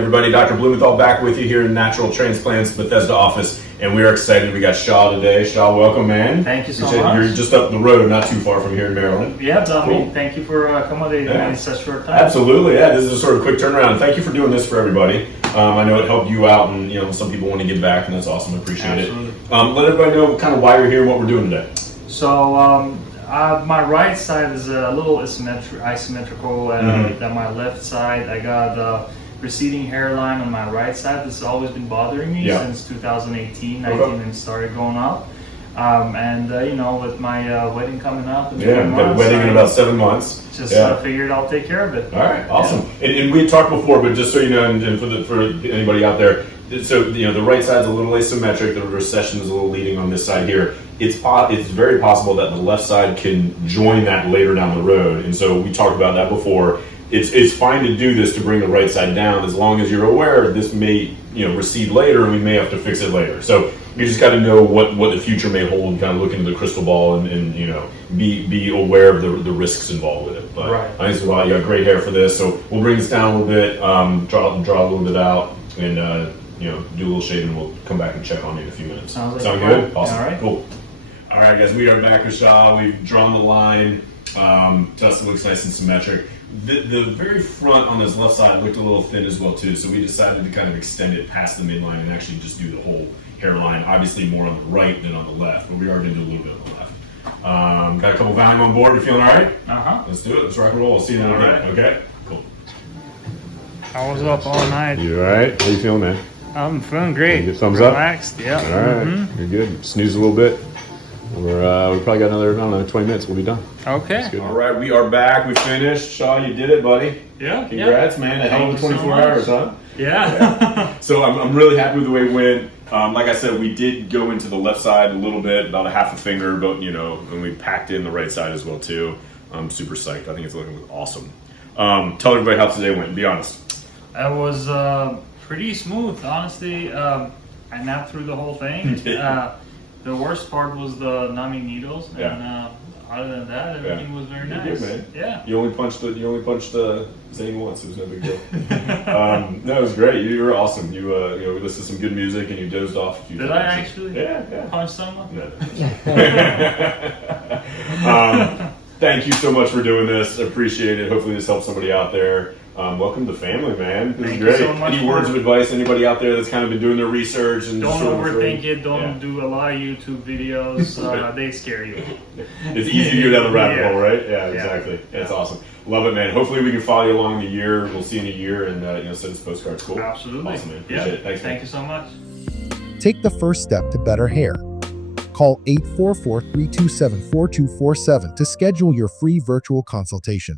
everybody, Dr. Blumenthal back with you here in Natural Transplants Bethesda office, and we are excited. We got Shah today. Shah, welcome, man. Thank you so much. You're just up the road, not too far from here in Maryland. Yeah, cool. Thank you for accommodating me in such short time. Absolutely, yeah. This is a sort of quick turnaround. Thank you for doing this for everybody. I know it helped you out, and some people want to give back, and that's awesome. I appreciate it. Let everybody know kind of why you're here and what we're doing today. So my right side is a little asymmetrical than my left side. I got receding hairline on my right side. This has always been bothering me since 2018, 19, and started going up. With my wedding coming up, got a wedding in about 7 months. Just figured I'll take care of it. All right, awesome. And we had talked before, but just so you know, and for anybody out there, so the right side's a little asymmetric. The recession is a little leading on this side here. It's very possible that the left side can join that later down the road, and so we talked about that before. It's fine to do this to bring the right side down, as long as you're aware this may recede later, and we may have to fix it later. So you just got to know what the future may hold, kind of look into the crystal ball, and be aware of the risks involved with it. But I think you got great hair for this, so we'll bring this down a little bit, draw a little bit out, and do a little shaving, and we'll come back and check on you in a few minutes. Sound good? Awesome. All right. Cool. All right, guys, we are back with Shah. We've drawn the line. To us, it looks nice and symmetric. The very front on his left side looked a little thin as well too, so we decided to kind of extend it past the midline and actually just do the whole hairline. Obviously more on the right than on the left, but we are going to do a little bit on the left. Got a couple volume on board. You feeling all right? Let's do it. Let's rock and roll. We'll see you in a minute. Okay? Cool. I was up all night. You all right? How you feeling, man? I'm feeling great. Good thumbs Relaxed, up? Yeah. All right. You're good. Snooze a little bit. We probably got another, 20 minutes. We'll be done. Okay. All right, we are back. We finished. Shaw, you did it, buddy. Yeah. Congrats, man. A hell of a 24 hours, huh? Yeah. So I'm really happy with the way it went. Like I said, we did go into the left side a little bit, about a half a finger, but and we packed in the right side as well too. I'm super psyched. I think it's looking awesome. Tell everybody how today went. Be honest. It was pretty smooth, honestly. I napped through the whole thing. The worst part was the numbing needles, and other than that, everything was very nice. Good, man. Yeah. You only punched the Zane once. It was no big deal. No, it was great. You were awesome. You we listened to some good music and you dozed off. Did I actually? Yeah. Punch someone? No. Thank you so much for doing this. I appreciate it. Hopefully this helps somebody out there. Welcome to the family, man. This is great. So much. Any words of advice? Anybody out there that's kind of been doing their research and don't overthink it. Don't do a lot of YouTube videos. They scare you. It's easy to go down the rabbit hole, right? Yeah, exactly. Yeah. It's awesome. Love it, man. Hopefully we can follow you along the year. We'll see you in a year and send us postcards. Cool. Absolutely. Awesome, man. Appreciate it. Thanks, man. Thank you so much. Take the first step to better hair. Call 844-327-4247 to schedule your free virtual consultation.